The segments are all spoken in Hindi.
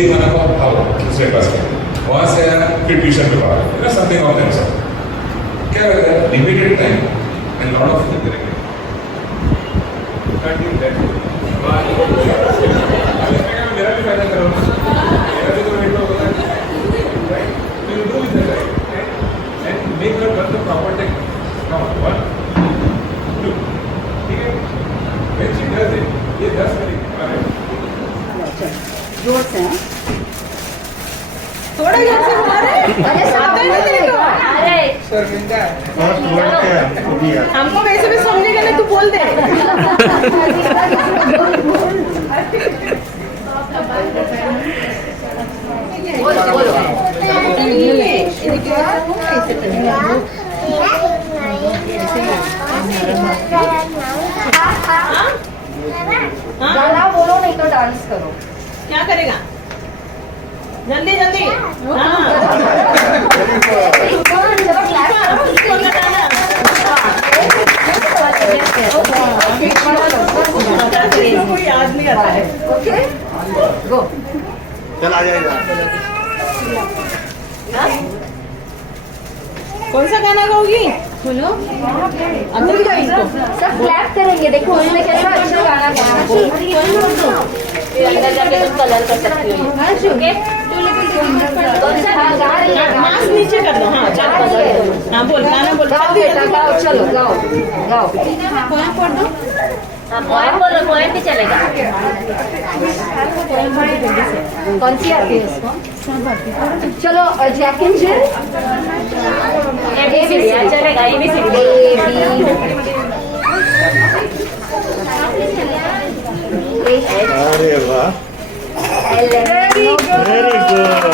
मछली खाना को खाओ दूसरे पास के, वहाँ से आया फिर ट्यूशन पे पढ़ा, समथिंग ऑफ दैट सॉर्ट। क्या रहता है, limited time and lot of thing करेंगे। मेरा भी फायदा करो, मेरा भी तो वेट लॉस होता है, राइट? तो you do with that, right? And make your work the proper technique. Now 1 2, ठीक है? व्हेन शी डज इट, ये 10 मिनट ऑलराइट, जोर से हैं। थोड़ा जोर से बोला रे, अरे आता नहीं तेरे को? अरे हमको वैसे भी समझेगा नहीं, तू बोल दे। बोलो बोलो। गाना बोलो नहीं तो डांस करो। क्या करेगा? जल्दी जल्दी। कोई याद नहीं आता है। Okay go. चल आ जाएगा। कौन सा गाना गाओगी? सुनो अंदर का इसको सब क्लैप करेंगे। देखो उसने कैसा अच्छा गाना गाया। अंदर जाके तुम कलर कर सकती हो। ओके कौन सा गा रही है? मास्क नीचे कर दो। हाँ चलो हाँ बोल गाना बोल। गाओ बेटा गाओ, चलो गाओ गाओ। पोएम पढ़ दो। पोएम बोलो, पोएम भी चलेगा। कौन सी आती है इसको? चलो जैक एंड जिल चलेगा। ABCD अरे वाह, वेरी गुड।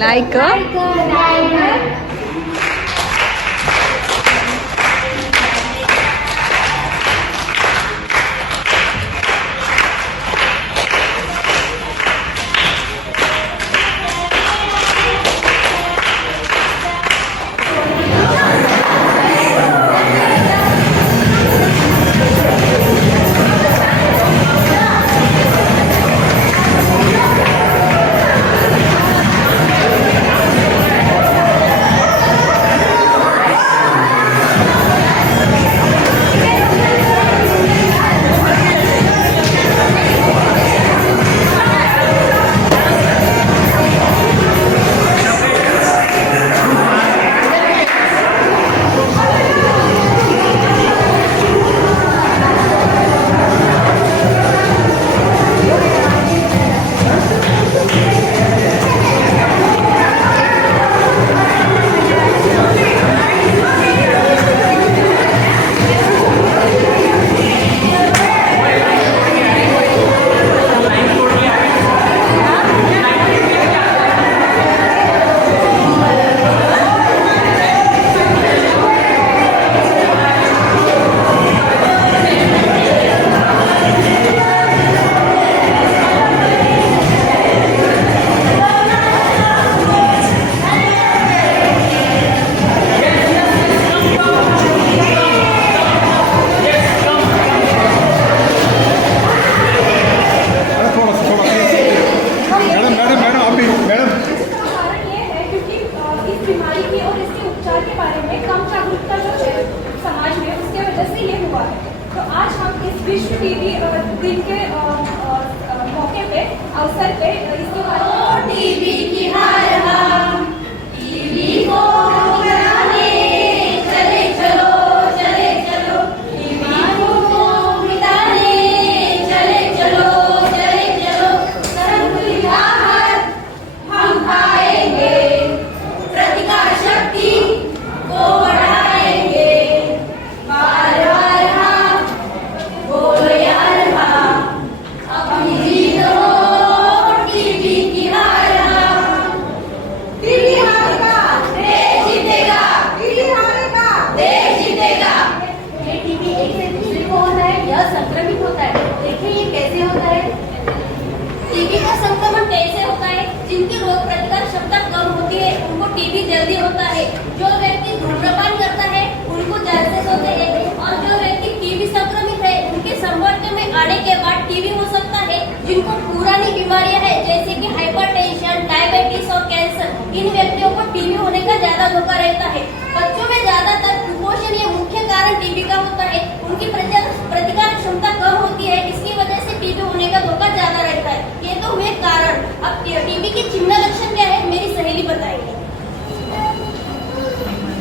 Like a विश्व टीबी दिन के मौके पे अवसर पे इसके बारे में टीबी की हार हम टीबी जल्दी होता है। जो व्यक्ति धूम्रपान करता है उनको जल्दी होते हैं, और जो व्यक्ति टीबी संक्रमित है उनके संपर्क में आने के बाद टीबी हो सकता है। जिनको पुरानी बीमारियां हैं जैसे कि हाइपरटेंशन, डायबिटीज और कैंसर, इन व्यक्तियों को टीबी होने का ज्यादा धोखा रहता है। बच्चों में ज्यादातर कुपोषण ये मुख्य कारण टीबी का होता है। उनकी प्रतिकार क्षमता कम होती है, इसकी वजह से टीबी होने का धोखा ज्यादा रहता है। ये तो हुए कारण। अब टीबी के चिन्ह लक्षण क्या है, मेरी सहेली बताएगी।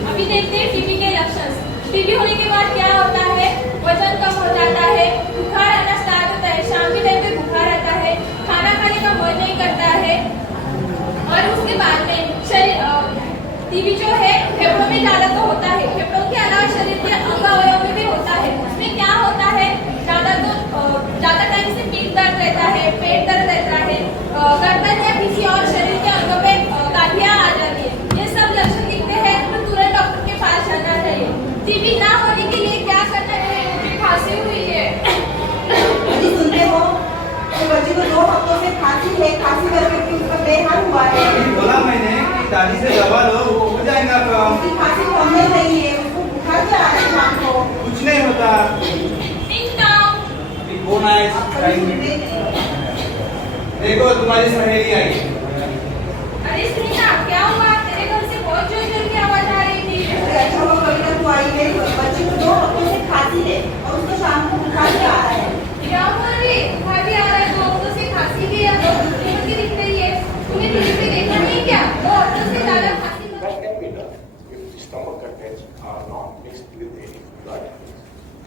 अभी देखते हैं टीबी के लक्षण। टीबी होने के बाद क्या होता है? वजन कम हो जाता है, बुखार आना स्टार्ट होता है, शाम के टाइम पे बुखार आता है, खाना खाने का मन नहीं करता है, और उसके बाद में शरीर टीबी जो है फेफड़ों में ज्यादा तो होता है, फेफड़ों के अलावा शरीर के अंग अवयव में भी होता है। उसमें क्या होता है? ज्यादा टाइम से पीठ दर्द रहता है, पेट दर्द रहता है, गर्दन या किसी और शरीर के अंग में गांठियां आ जाती है। ये सब लक्षण दिखते हैं तो तुरंत डॉक्टर के पास जाना चाहिए। टीबी ना होने के लिए क्या करना चाहिए? मुझे खांसी हुई है, यदि सुनते हो तो बच्चे को 2 हफ्तों से खांसी है, खांसी करके भी उसका बेहाल हुआ है। बोला मैंने कि दादी से दवा लो, वो हो जाएगा काम। उसकी खांसी कमने नहीं है, उसको बुखार क्या आ रहा है शाम को। कुछ नहीं होता। कौन आए? देखो तुम्हारी सहेली आई। अरे स्नेहा, क्या हुआ? तेरे घर से बहुत जोर जोर की आवाज आ रही थी। अच्छा वो कभी तक तो आई है, बच्चे को 2 हफ्तों से खांसी है और उसको शाम को बुखार क्या आ रहा है। क्या हुआ रे? बुखार भी आ रहा है, 2 हफ्तों से खांसी भी है, 2 हफ्तों की दिख रही है। तुम्हें टीवी पे देखा नहीं क्या? 2 हफ्तों से ज्यादा खांसी। That can be done if the stomach contents are not mixed with any blood,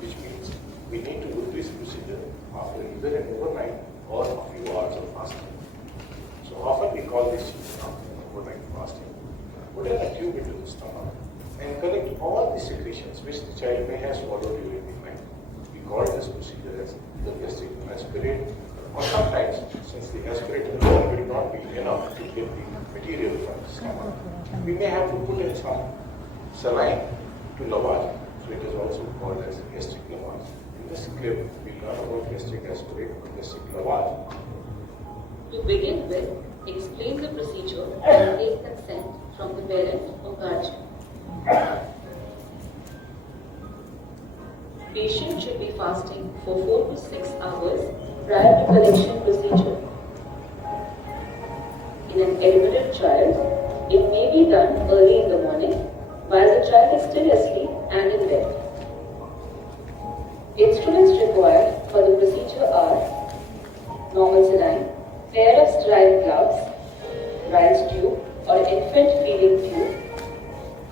which means we need to do this procedure after either an overnight or a few hours of fasting. So often we call this overnight fasting. Put a tube into the stomach and collect all the secretions which the child may have swallowed during the night. We call this procedure as the gastric aspirate, or sometimes, since the aspirate alone will not be enough to get the material from the stomach, we may have to put in some saline to lavage. So it is also called as gastric lavage. In this clip, we learn about gastric aspirate or gastric lavage. To begin with, explain the procedure and take consent from the parent or guardian. Patient should be fasting for 4 to 6 hours prior to collection procedure. In an elderly child, it may be done early in the morning while the child is still asleep and in bed. Instruments required for the procedure are normal saline, pair of sterile gloves, Rice tube or infant feeding tube,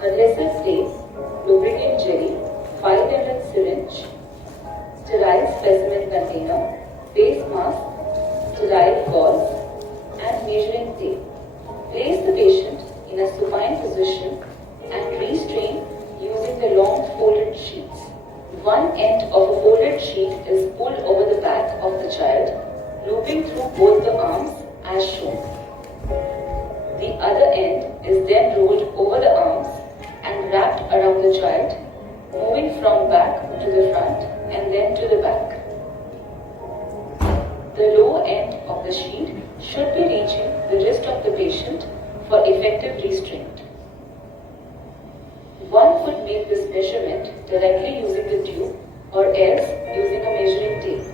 adhesive tapes, lubricant jelly, 5 ml syringe, sterile specimen container, face mask, sterile gauze, and measuring tape. Place the patient in a supine position and restrain using the long folded sheets. One end of a folded sheet is pulled over the back of the child, looping through both the arms as shown. The other end is then rolled over the arms and wrapped around the child, moving from back to the front and then to the back. The lower end of the sheet should be reaching the wrist of the patient for effective restraint. One could make this measurement directly using the tube or else using a measuring tape.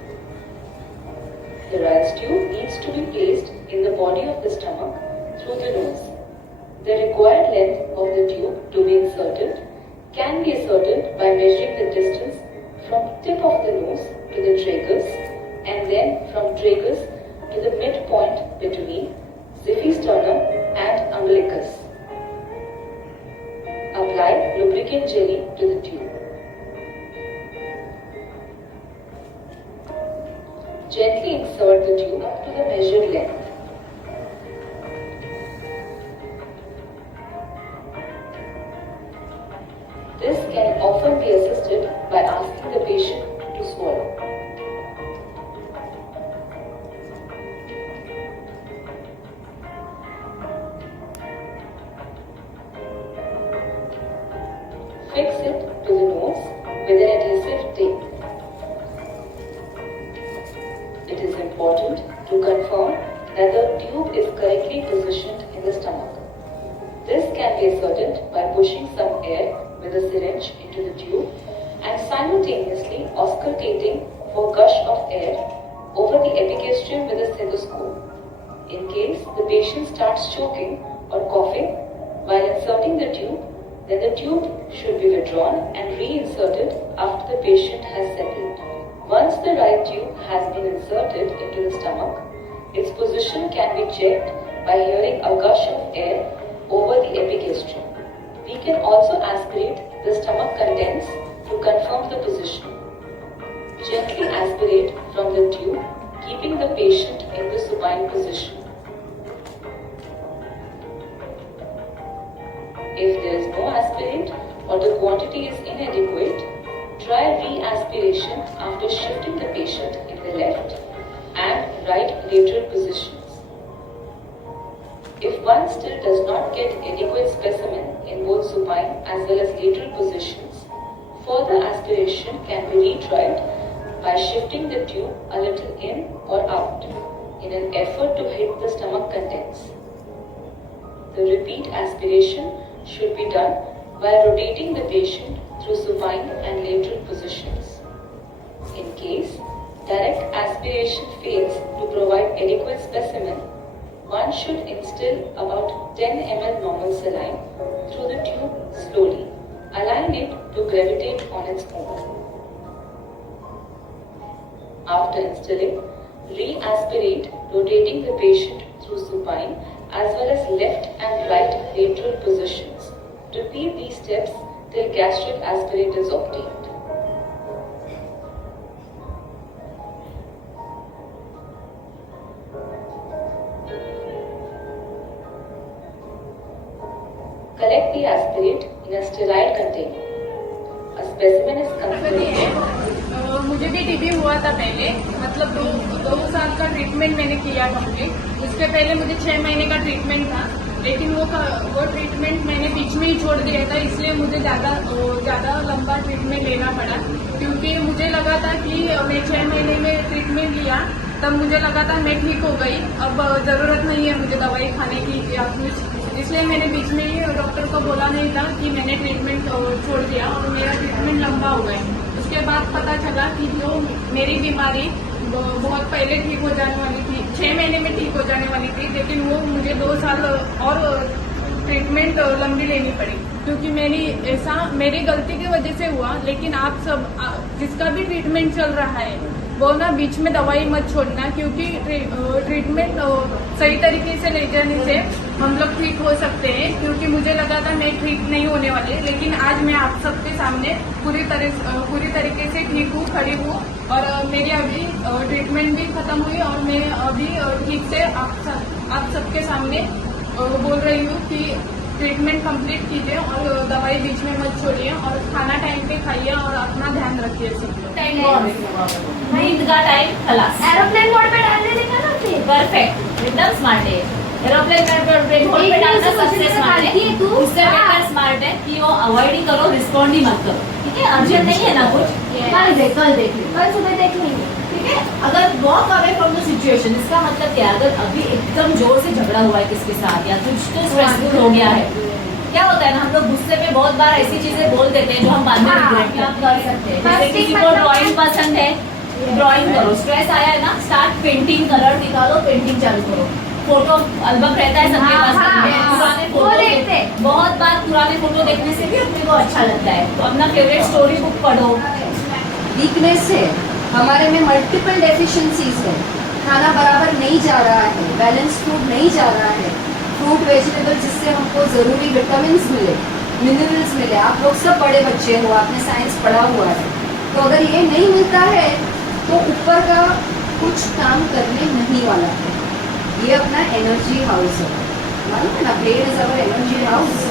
The Rice tube needs to be placed in the body of the stomach through the nose. The required length of the tube to be inserted can be ascertained by measuring the distance from tip of the nose to the tragus and then from tragus to the midpoint between xiphisternum and umbilicus. Apply lubricant jelly to the tube. Gently insert the tube up to the measured length. This can often be assisted by asking the patient to swallow. Fix it to the nose with an adhesive tape. It is important to confirm that the tube is correctly positioned in the stomach. This can be ascertained by pushing some air with a syringe into the tube and simultaneously auscultating for gush of air over the epigastrium with a stethoscope. In case the patient starts choking or coughing while inserting the tube, then the tube should be withdrawn and reinserted after the patient has settled. Once the right tube has been inserted into the stomach, its position can be checked by hearing a gush of air over the epigastrium. We can also aspirate the stomach contents to confirm the position. Gently aspirate from the tube, keeping the patient in the supine position. If there is no aspirate or the quantity is inadequate, try re-aspiration after shifting the patient in the left and right lateral positions. If one still does not get adequate specimen in both supine as well as lateral positions, further aspiration can be retried by shifting the tube a little in or out in an effort to hit the stomach contents. The repeat aspiration should be done while rotating the patient through supine and lateral positions. In case direct aspiration fails to provide adequate specimen, one should instill about 10 ml normal saline through the tube slowly, allowing it to gravitate on its own. After instilling, re-aspirate, rotating the patient through supine as well as left and right lateral positions. Repeat these steps till gastric aspirate is obtained. Collect the aspirate in a sterile container. A specimen is considered. मुझे भी टीबी हुआ था पहले, मतलब दो साल का ट्रीटमेंट मैंने किया कंप्लीट। उसके पहले मुझे 6 महीने का ट्रीटमेंट था, लेकिन वो ट्रीटमेंट मैंने बीच में ही छोड़ दिया था, इसलिए मुझे ज़्यादा लंबा ट्रीटमेंट लेना पड़ा। क्योंकि मुझे लगा था कि मैं 6 महीने में ट्रीटमेंट लिया, तब मुझे लगा था मैं ठीक हो गई, अब ज़रूरत नहीं है मुझे दवाई खाने की या कुछ, इसलिए मैंने बीच में ही डॉक्टर को बोला नहीं था कि मैंने ट्रीटमेंट छोड़ दिया और मेरा ट्रीटमेंट लंबा हो गया। उसके बाद पता चला कि जो मेरी बीमारी बहुत पहले ठीक हो जाने वाली थी, 6 महीने में ठीक हो जाने वाली थी, लेकिन वो मुझे 2 साल और ट्रीटमेंट लंबी लेनी पड़ी, क्योंकि मेरी गलती की वजह से हुआ। लेकिन आप सब जिसका भी ट्रीटमेंट चल रहा है वो ना बीच में दवाई मत छोड़ना, क्योंकि ट्रीटमेंट सही तरीके से ले जाने से हम लोग ठीक हो सकते हैं। क्योंकि मुझे लगा था मैं ठीक नहीं होने वाली, लेकिन आज मैं आप सबके सामने पूरी तरीके से ठीक हूँ, खड़ी हूँ, और मेरी अभी ट्रीटमेंट भी खत्म हुई और मैं अभी ठीक से आप सबके सामने बोल रही हूँ कि ट्रीटमेंट कंप्लीट कीजिए और दवाई बीच में मत छोड़िए और खाना टाइम पे खाइए और अपना ध्यान रखिए सब लोग। नींद का टाइम खलास। एरोप्लेन मोड पे डाल देगा ना फिर। परफेक्ट, एकदम स्मार्ट है। एरोप्लेन मोड पे डालना सबसे स्मार्ट है। उससे बेटर स्मार्ट है कि वो अवॉइड ही करो, रिस्पॉन्ड ही मत करो। ठीक है, अर्जेंट नहीं है ना कुछ, कल देख लो, कल सुबह देख लेंगे। ठीक है। अगर walk away from the situation, इसका मतलब क्या है, अगर अभी एकदम जोर से झगड़ा हुआ है किसके साथ या कुछ तो स्ट्रेसफुल हो गया है, क्या होता है ना, हम लोग गुस्से में बहुत बार ऐसी चीजें बोल देते हैं जो हम बाद में रिग्रेट कर सकते हैं। जैसे किसी को ड्राइंग पसंद है, ड्राइंग करो। स्ट्रेस आया है ना, स्टार्ट पेंटिंग, कलर निकालो, पेंटिंग चालू करो। फोटो एल्बम रहता है सबके पास, पुराने फोटो देखते हैं। बहुत बार पुराने फोटो देखने से भी अपने को अच्छा लगता है, तो अपना फेवरेट स्टोरी बुक पढ़ो। वीकनेस है हमारे में, मल्टीपल डेफिशिएंसीज है, खाना बराबर नहीं जा रहा है, बैलेंस फूड नहीं जा रहा है, फ्रूट वेजिटेबल जिससे हमको ज़रूरी विटामिन मिले, मिनरल्स मिले। आप लोग सब बड़े बच्चे हो, आपने साइंस पढ़ा हुआ है, तो अगर ये नहीं मिलता है तो ऊपर का कुछ काम करने नहीं वाला है। ये अपना एनर्जी हाउस है, मालूम है ना, brain is our energy house.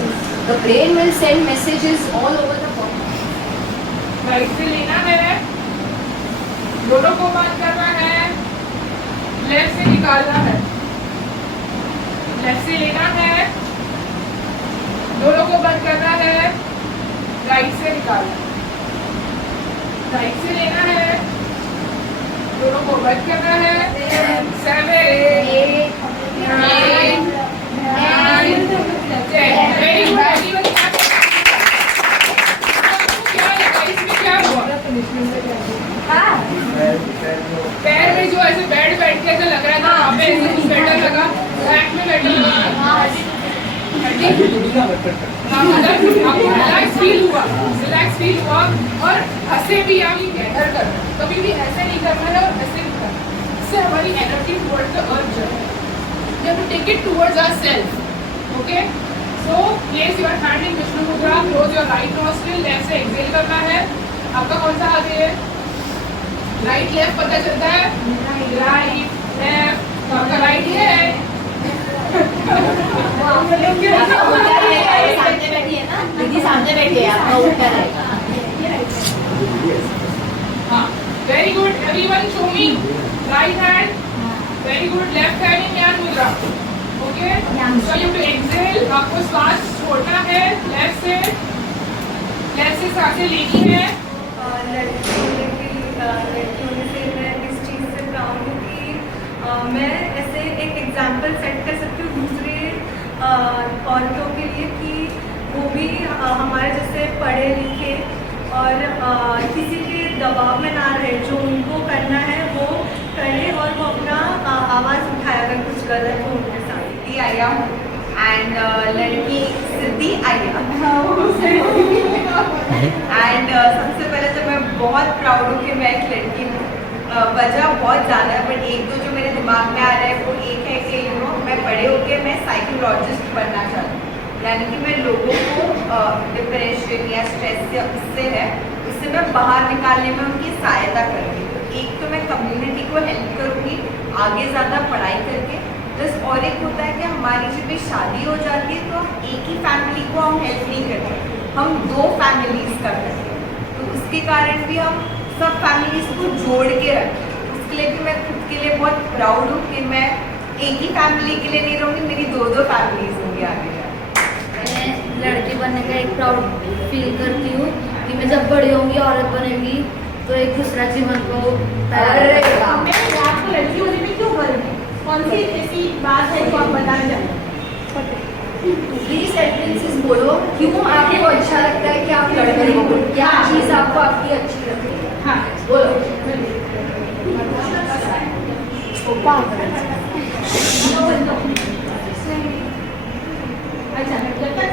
The brain will send messages all over the body. Right से लेना है, दोनों को बंद करना है, लेफ्ट से निकालना है, लेफ्ट से लेना है, दोनों को बंद करना है, राइट से निकालना, राइट से लेना है, दोनों को बंद करना है। 7 8 9 10 रिलैक्स फील हुआ और हंसे भी हम गैदर कर कभी भी ऐसे नहीं करना है और ऐसे नहीं करना इससे हमारी energy towards the earth we have to take it towards ourself okay so place your hand in Vishnu mudra close your right nostril left से एक्सहेल करना है आपका कौन सा हाथ है राइट लेफ्ट पता चलता है राइट लेफ्ट आपका राइट है सामने बैठी है ना दीदी सामने बैठी है आपका उल्टा रहेगा हाँ very good everyone show me right hand very good left hand in gyan mudra okay so you to exhale आपको श्वास छोड़ना है लेफ्ट से सांसें लेनी है लड़कियों से मैं इस चीज़ से प्राउड हूँ कि मैं ऐसे एक एग्जाम्पल सेट कर सकती हूँ दूसरे औरतों के लिए कि वो भी हमारे जैसे पढ़े लिखे और किसी के दबाव में ना रहे जो उनको करना है वो करे और वो अपना आवाज़ उठाए अगर कुछ गलत हो उनके साथ सिद्धि आया एंड लड़की सिद्धि आया एंड सबसे पहले तो मैं बहुत प्राउड हूँ कि मैं एक लड़की हूँ वजह बहुत ज़्यादा है बट एक दो जो मेरे दिमाग में आ रहा है वो एक है कि मैं बड़े होकर मैं साइकोलॉजिस्ट बनना चाहती हूँ यानी कि मैं लोगों को डिप्रेशन या स्ट्रेस से उससे है उससे मैं बाहर निकालने में उनकी सहायता करूँगी तो एक तो मैं कम्युनिटी को हेल्प करूँगी आगे ज़्यादा पढ़ाई करके प्लस और एक होता है कि हमारी जब भी शादी हो जाती है तो हम एक ही फैमिली को हम हेल्प नहीं करते हम दो फैमिलीज का करते हैं तो उसके कारण भी हम सब फैमिलीज को जोड़ के रखें उसके लिए भी मैं खुद के लिए बहुत प्राउड हूँ कि मैं एक ही फैमिली के लिए नहीं रहूँगी मेरी दो फैमिलीज होंगी आगे मैं लड़की बनने का एक प्राउड फील करती हूँ कि मैं जब बड़ी होंगी औरत बनेगी तो एक दूसरा जीवन को आपको लड़की होने में क्यों गर्व है कौन सी ऐसी बात है जो आप बताना चाहते हैं प्लीज सेंटेंसेस बोलो क्यों आपको अच्छा लगता है कि आप लड़के हो क्या चीज़ आपको आपकी अच्छी लगती है हाँ बोलो अच्छा जब तक